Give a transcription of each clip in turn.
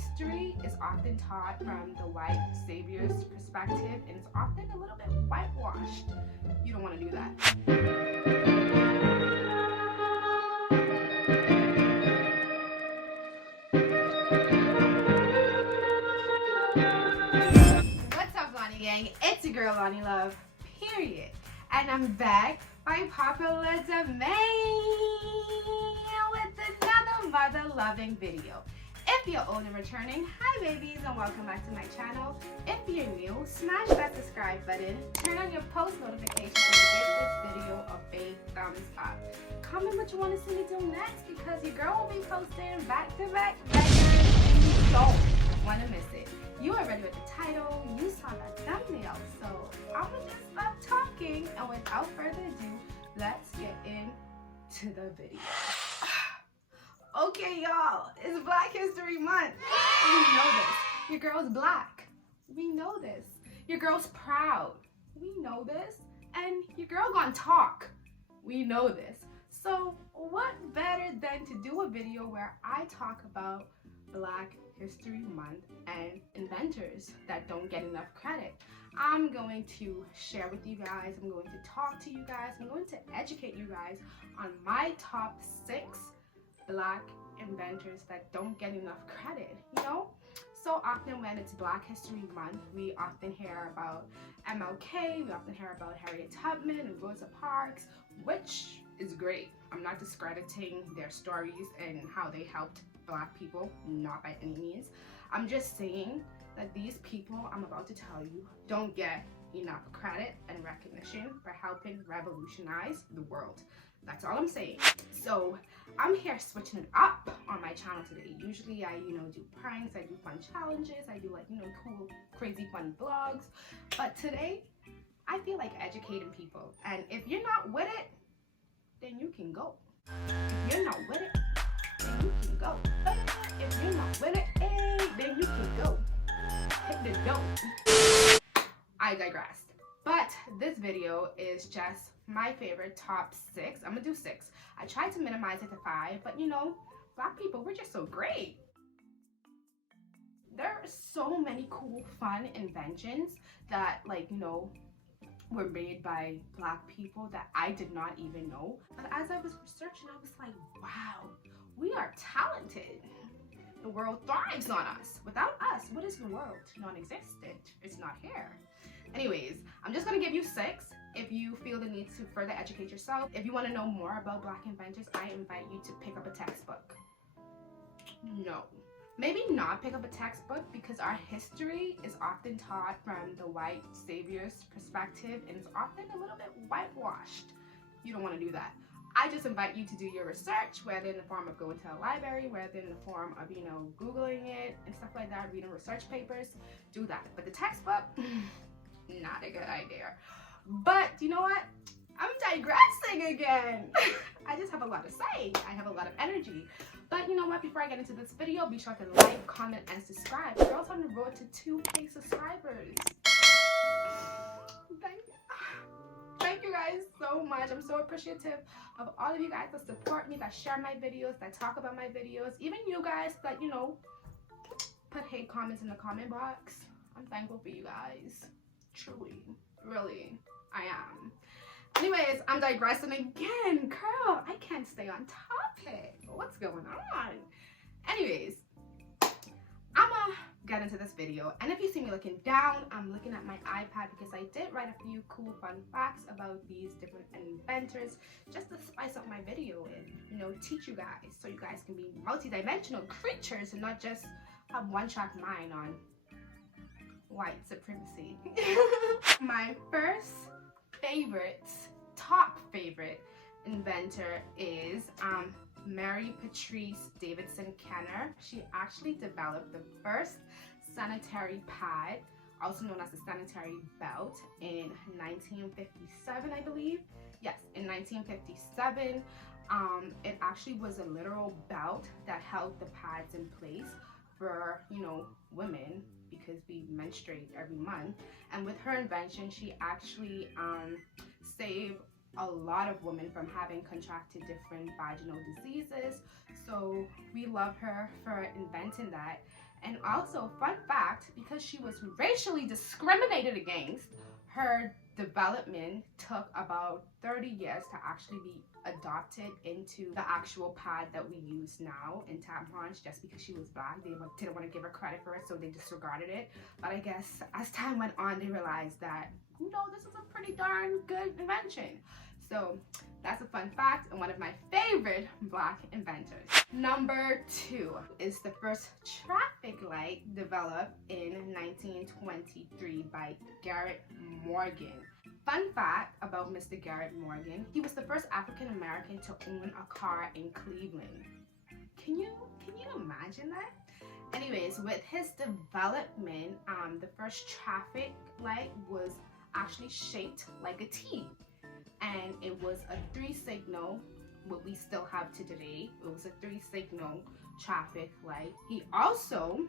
history is often taught from the white savior's perspective, and it's often a little bit whitewashed. You don't want to do that. What's up, LoniGang? It's your girl, Lonnie Love, period. And I'm back by popular demand with another mother-loving video. If you're old and returning, hi babies, and welcome back to my channel. If you're new, smash that subscribe button, turn on your post notifications, and give this video a big thumbs up. Comment what you want to see me do next, because your girl will be posting back-to-back bangers and you don't want to miss it. You already read the title, you saw that thumbnail, so I'm gonna just stop talking, and without further ado, let's get into the video. Okay, y'all, it's Black History Month. We know this. Your girl's black. We know this. Your girl's proud. We know this. And your girl gonna talk. We know this. So what better than to do a video where I talk about Black History Month and inventors that don't get enough credit. I'm going to share with you guys, I'm going to talk to you guys, I'm going to educate you guys on my top 6 Black inventors that don't get enough credit, you know? So often when it's Black History Month, we often hear about MLK, we often hear about Harriet Tubman and Rosa Parks, which is great. I'm not discrediting their stories and how they helped Black people, not by any means. I'm just saying that these people I'm about to tell you don't get enough credit and recognition for helping revolutionize the world. That's all I'm saying. So I'm here switching it up on my channel today. Usually I, do pranks, I do fun challenges, I do cool, crazy fun vlogs. But today, I feel like educating people. And if you're not with it, then you can go. If you're not with it, then you can go. If you're not with it, then you can go. Hit the dope. I digressed. But this video is just my favorite top 6. I'm gonna do 6. I tried to minimize it to 5, but Black people, we're just so great. There are so many cool, fun inventions that were made by Black people that I did not even know. But as I was researching, I was like, wow, we are talented. The world thrives on us. Without us, what is the world? Non-existent. It's not here. Anyways, I'm just gonna give you 6. If you feel the need to further educate yourself, if you want to know more about Black inventors, I invite you to pick up a textbook. No. Maybe not pick up a textbook, because our history is often taught from the white savior's perspective, and it's often a little bit whitewashed. You don't want to do that. I just invite you to do your research, whether in the form of going to a library, whether in the form of, Googling it and stuff like that, reading research papers, do that. But the textbook, not a good idea. But you know what? I'm digressing again. I just have a lot to say. I have a lot of energy. But you know what? Before I get into this video, be sure to like, comment, and subscribe. Girls on the road to 2K subscribers. Thank you guys so much. I'm so appreciative of all of you guys that support me, that share my videos, that talk about my videos. Even you guys that, put hate comments in the comment box. I'm thankful for you guys. Truly. Really. I am. Anyways, I'm digressing again. Girl, I can't stay on topic. What's going on? Anyways, I'ma get into this video. And if you see me looking down, I'm looking at my iPad because I did write a few cool fun facts about these different inventors just to spice up my video and, teach you guys so you guys can be multi-dimensional creatures and not just have one-track mind on white supremacy. My first top favorite inventor is Mary Patrice Davidson Kenner. She actually developed the first sanitary pad, also known as the sanitary belt, in 1957, I believe. Yes, in 1957. It actually was a literal belt that held the pads in place for, women, because we menstruate every month. And with her invention, she actually saved a lot of women from having contracted different vaginal diseases. So we love her for inventing that. And also, fun fact, because she was racially discriminated against, her development took about 30 years to actually be adopted into the actual pad that we use now in tampons. Just because she was black, they didn't want to give her credit for it, so they disregarded it. But I guess as time went on, they realized that, you know, this is a pretty darn good invention. So that's a fun fact and one of my favorite Black inventors. Number 2 is the first traffic light developed in 1923 by Garrett Morgan. Fun fact about Mr. Garrett Morgan, he was the first African American to own a car in Cleveland. Can you imagine that? Anyways, with his development, the first traffic light was actually shaped like a T. And it was a 3-signal, what we still have to today. It was a 3-signal traffic light. He also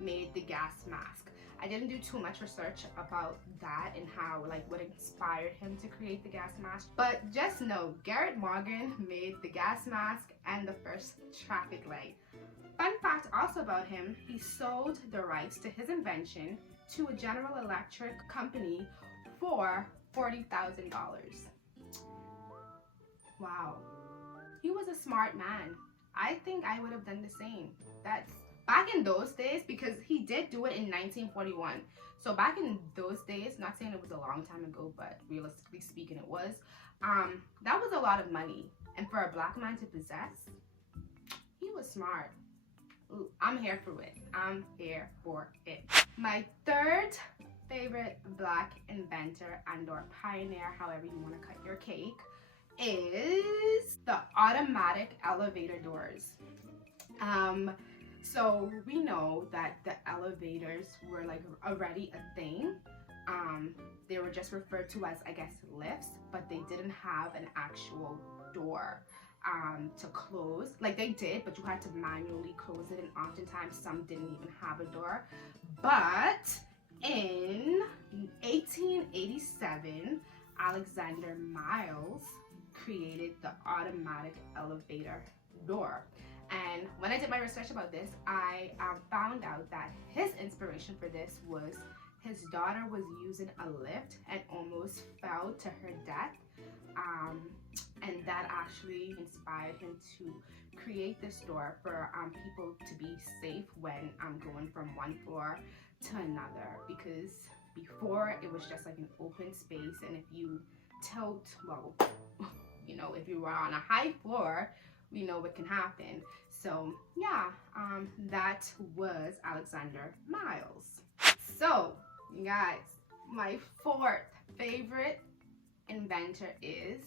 made the gas mask. I didn't do too much research about that and how, like, what inspired him to create the gas mask. But just know, Garrett Morgan made the gas mask and the first traffic light. Fun fact also about him, he sold the rights to his invention to a General Electric company for $40,000. Wow. He was a smart man. I think I would have done the same. That's back in those days, because he did do it in 1941. So back in those days, not saying it was a long time ago, but realistically speaking it was, that was a lot of money. And for a Black man to possess, he was smart. Ooh, I'm here for it. I'm here for it. My third favorite Black inventor and or pioneer, however you want to cut your cake, is the automatic elevator doors. So we know that the elevators were like already a thing. They were just referred to as, I guess, lifts, but they didn't have an actual door to close. Like they did, but you had to manually close it, and oftentimes some didn't even have a door. But in 1887, Alexander Miles created the automatic elevator door. And when I did my research about this, I found out that his inspiration for this was his daughter was using a lift and almost fell to her death. And that actually inspired him to create this door for people to be safe when going from one floor to another, because before it was just like an open space, and if you tilt, well, you know, if you were on a high floor, we know what can happen. So yeah, that was Alexander Miles. So you guys, my 4th favorite inventor is,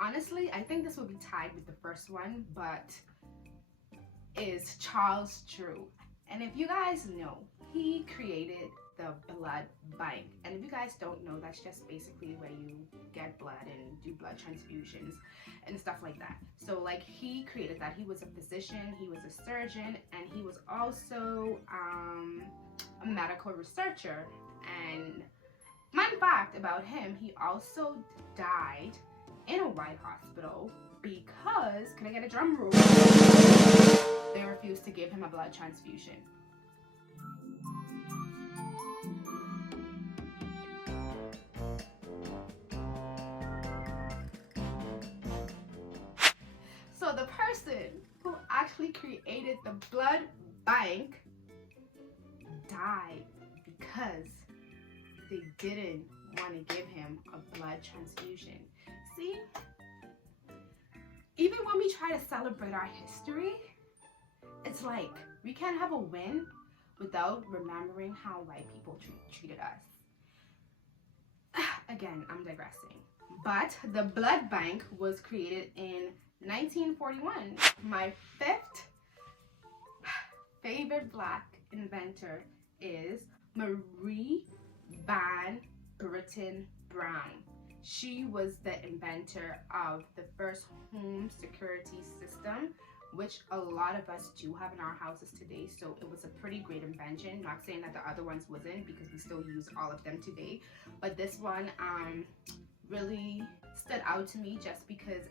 honestly, I think this will be tied with the first one, but is Charles Drew. And if you guys know, he created the blood bank. And if you guys don't know, that's just basically where you get blood and do blood transfusions and stuff like that. So like he created that. He was a physician, he was a surgeon, and he was also a medical researcher. And fun fact about him, he also died in a white hospital because, can I get a drum roll? They refused to give him a blood transfusion. So the person who actually created the blood bank died because they didn't want to give him a blood transfusion. See, even when we try to celebrate our history, it's like we can't have a win without remembering how white people treated us. Again, I'm digressing. But the blood bank was created in 1941. My 5th favorite Black inventor is Marie Van Britten Brown. She was the inventor of the first home security system, which a lot of us do have in our houses today. So it was a pretty great invention. Not saying that the other ones wasn't, because we still use all of them today. But this one really stood out to me just because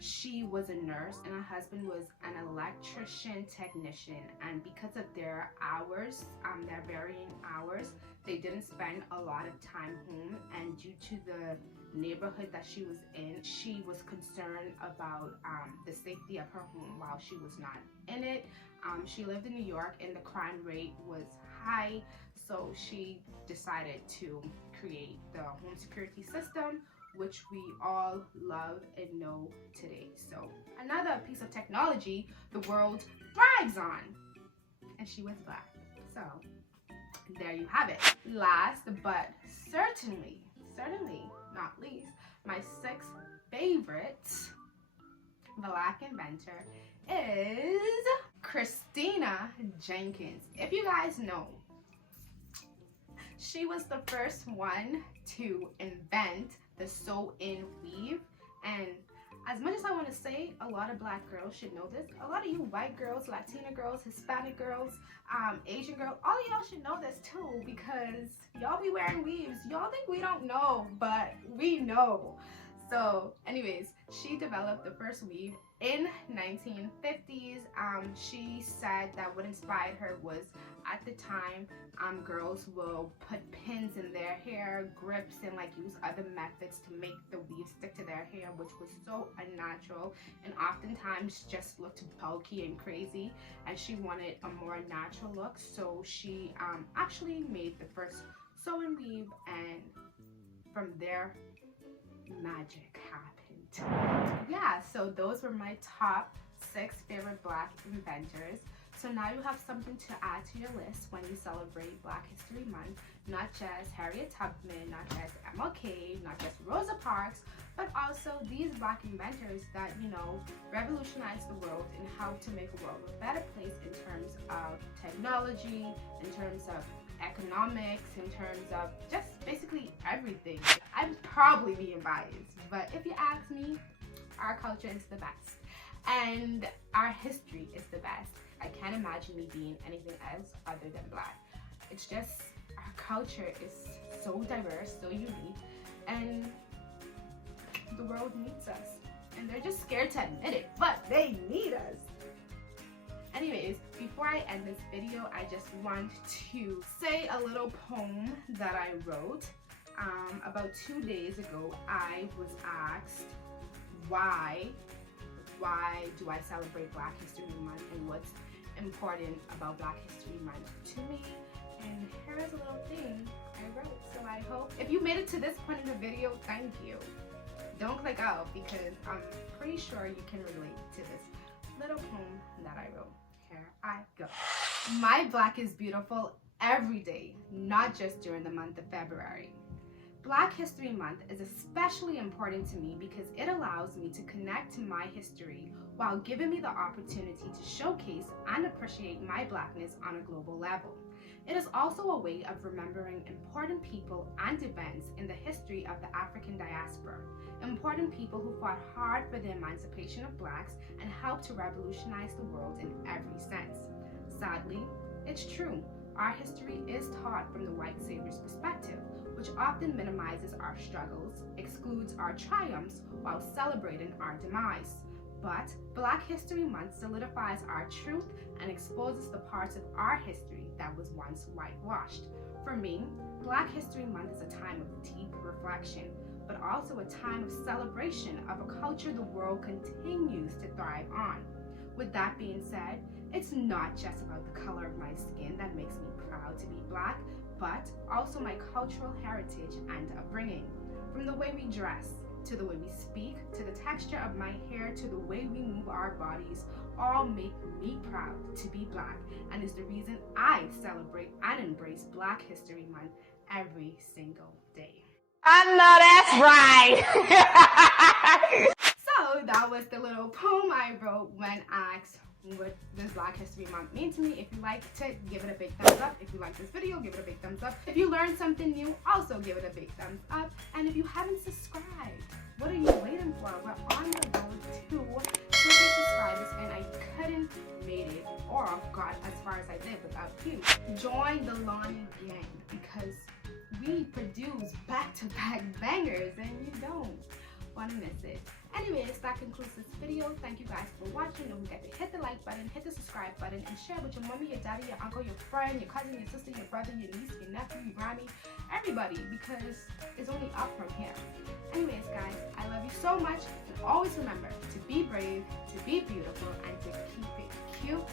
She was a nurse and her husband was an electrician technician, and because of their hours, their varying hours, they didn't spend a lot of time home, and due to the neighborhood that she was in, she was concerned about the safety of her home while she was not in it. She lived in New York and the crime rate was high, so she decided to create the home security system, which we all love and know today. So another piece of technology the world thrives on, and she was Black. So there you have it. Last but certainly not least, my sixth favorite Black inventor is Christina Jenkins. If you guys know, she was the first one to invent the sew-in weave, and as much as I want to say a lot of Black girls should know this, a lot of you white girls, Latina girls, Hispanic girls, Asian girls, all of y'all should know this too, because y'all be wearing weaves. Y'all think we don't know, but we know. So anyways, she developed the first weave in 1950s. She said that what inspired her was, at the time, girls will put pins in their hair, grips, and like use other methods to make the weave stick to their hair, which was so unnatural and oftentimes just looked bulky and crazy, and she wanted a more natural look. So she actually made the first sew-in weave, and from there magic happened. Yeah, so those were my top 6 favorite Black inventors. So now you have something to add to your list when you celebrate Black History Month. Not just Harriet Tubman, not just MLK, not just Rosa Parks, but also these Black inventors that, you know, revolutionized the world and how to make a world a better place in terms of technology, in terms of economics, in terms of just basically everything. I'm probably being biased, but if you ask me, our culture is the best and our history is the best. I can't imagine me being anything else other than Black. It's just, our culture is so diverse, so unique, and the world needs us, and they're just scared to admit it, but they need us. Anyways, before I end this video, I just want to say a little poem that I wrote. About 2 days ago, I was asked why do I celebrate Black History Month and what's important about Black History Month to me, and here's a little thing I wrote. So I hope if you made it to this point in the video, thank you. Don't click out because I'm pretty sure you can relate to this little poem that I wrote. Here I go. My Black is beautiful every day, not just during the month of February. Black History Month is especially important to me because it allows me to connect to my history while giving me the opportunity to showcase and appreciate my Blackness on a global level. It is also a way of remembering important people and events in the history of the African diaspora, important people who fought hard for the emancipation of Blacks and helped to revolutionize the world in every sense. Sadly, it's true, our history is taught from the white savior's perspective, which often minimizes our struggles, excludes our triumphs, while celebrating our demise. But Black History Month solidifies our truth and exposes the parts of our history that was once whitewashed. For me, Black History Month is a time of deep reflection, but also a time of celebration of a culture the world continues to thrive on. With that being said, it's not just about the color of my skin that makes me proud to be Black, but also my cultural heritage and upbringing. From the way we dress, to the way we speak, to the texture of my hair, to the way we move our bodies, all make me proud to be Black, and is the reason I celebrate and embrace Black History Month every single day. I know that's right. So that was the little poem I wrote when asked what does Black History Month mean to me. If you liked it, give it a big thumbs up. If you like this video, give it a big thumbs up. If you learned something new, also give it a big thumbs up. And if you haven't subscribed, what are you waiting for? We're on the road to 200 subscribers, and I couldn't made it, or got as far as I did without you. Join the LoniGang because we produce back-to-back bangers and you don't want to miss it. Anyways, that concludes this video. Thank you guys for watching. Don't forget to hit the like button, hit the subscribe button, and share with your mommy, your daddy, your uncle, your friend, your cousin, your sister, your brother, your niece, your nephew, your granny, everybody, because it's only up from here. Anyways, guys, I love you so much, and always remember to be brave, to be beautiful, and to keep it cute